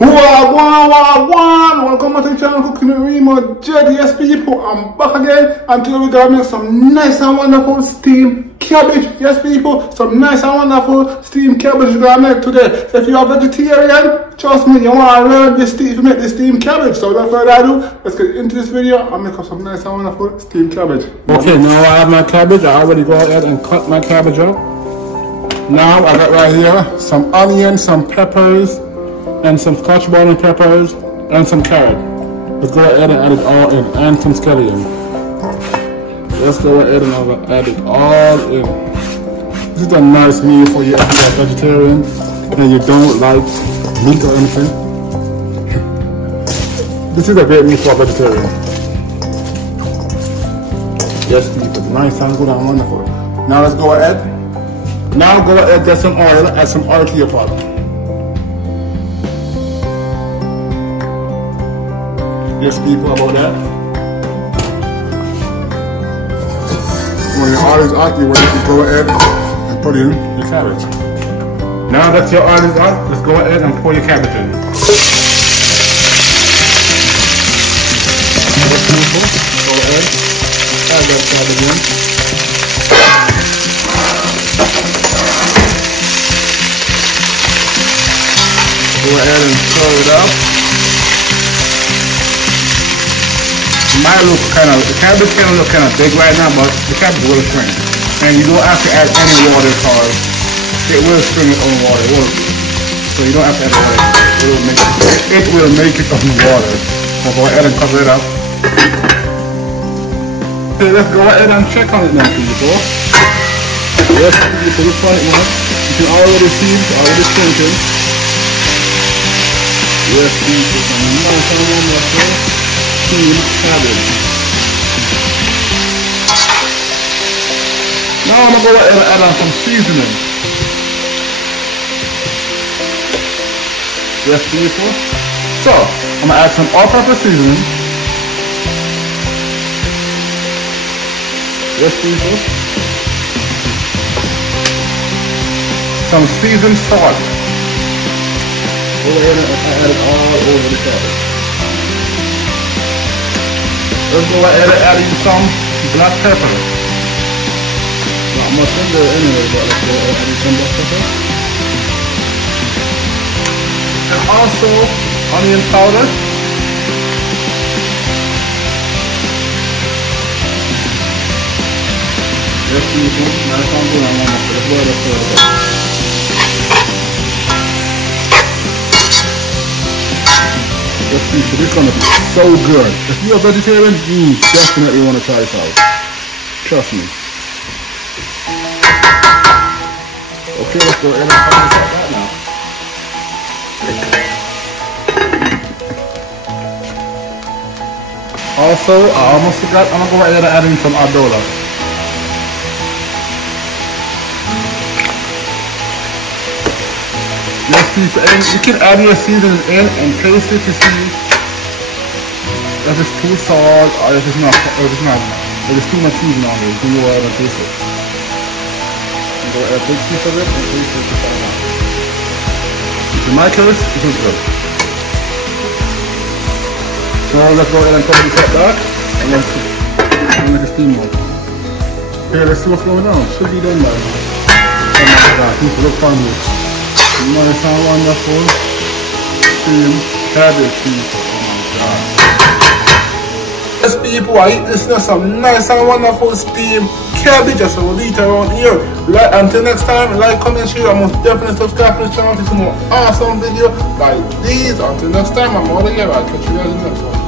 Wagwan! Welcome to the channel Cooking with Remo. Yes people, I'm back again and today we're gonna make some nice and wonderful steamed cabbage. Yes people, some nice and wonderful steamed cabbage we're gonna make today. So if you're a vegetarian, trust me, you wanna learn this to make this steamed cabbage. So without further ado, let's get into this video and make up some nice and wonderful steamed cabbage. Okay, now I have my cabbage. I already go ahead and cut my cabbage up. Now I got right here some onions, some peppers, and some scotch bonnet peppers, and some carrot. Let's go ahead and add it all in, and some scallion. Let's go ahead and add it all in. This is a nice meal for you if you're a vegetarian and you don't like meat or anything. This is a great meal for a vegetarian. Yes, it's nice and good and wonderful. Now let's go ahead. Now go ahead and get some oil, add some oil to your pot. Yes, people, about that. When your oil is hot, you want to go ahead and put in your cabbage. Now that your oil is hot, let's go ahead and pour your cabbage in. Go ahead, add that cabbage in. Go ahead and stir it up. It might look the cabbage can look kind of big right now, but the cabbage will shrink. And you don't have to add any water because it will string its own water. So you don't have to add water. It will make its own water. So go ahead and cover it up. Okay, let's go ahead and check on it now, people. Yes, people, look on it now. You can already see it's already shrinking. Yes, people, some nice and wonderful steamed cabbage. Now I'm going to go ahead and add on some seasoning. Yes, people. So, I'm going to add some all-purpose seasoning. Yes, people. Some seasoned salt. Go ahead and add it all over the cabbage. Let's go ahead and add in some black pepper. Not much in there anyway, but let's go ahead and add in some black pepper. And also onion powder. Yes, people, nice and good. Let's go ahead and stir it up. Yes, people, this is going to be so good. If you're a vegetarian, you definitely want to try this out. Trust me. Okay, let's go ahead and cover this up right now. Also, I almost forgot, I'm going to go right ahead and add in some ardola. Yes, people, and you can add your seasonings in and taste it to see if it's too salt or if it's not, if it's too much seasoning on it. You can go ahead and taste it. You go ahead and take a piece of it and taste it to find out. In my case, it was good. So let's go ahead and cover this up back and let's make a steam one. Okay, let's see what's going on. Should be done by now. Oh my god, people, look for me. Nice and wonderful steamed cabbage, people. Oh my god. Yes, people, I eat this now, some nice and wonderful steamed cabbage. So we'll eat around here. Until next time, like, comment, share, and most definitely subscribe to the channel to see more awesome videos like these. Until next time, I'm out of here. I'll catch you guys in the next one.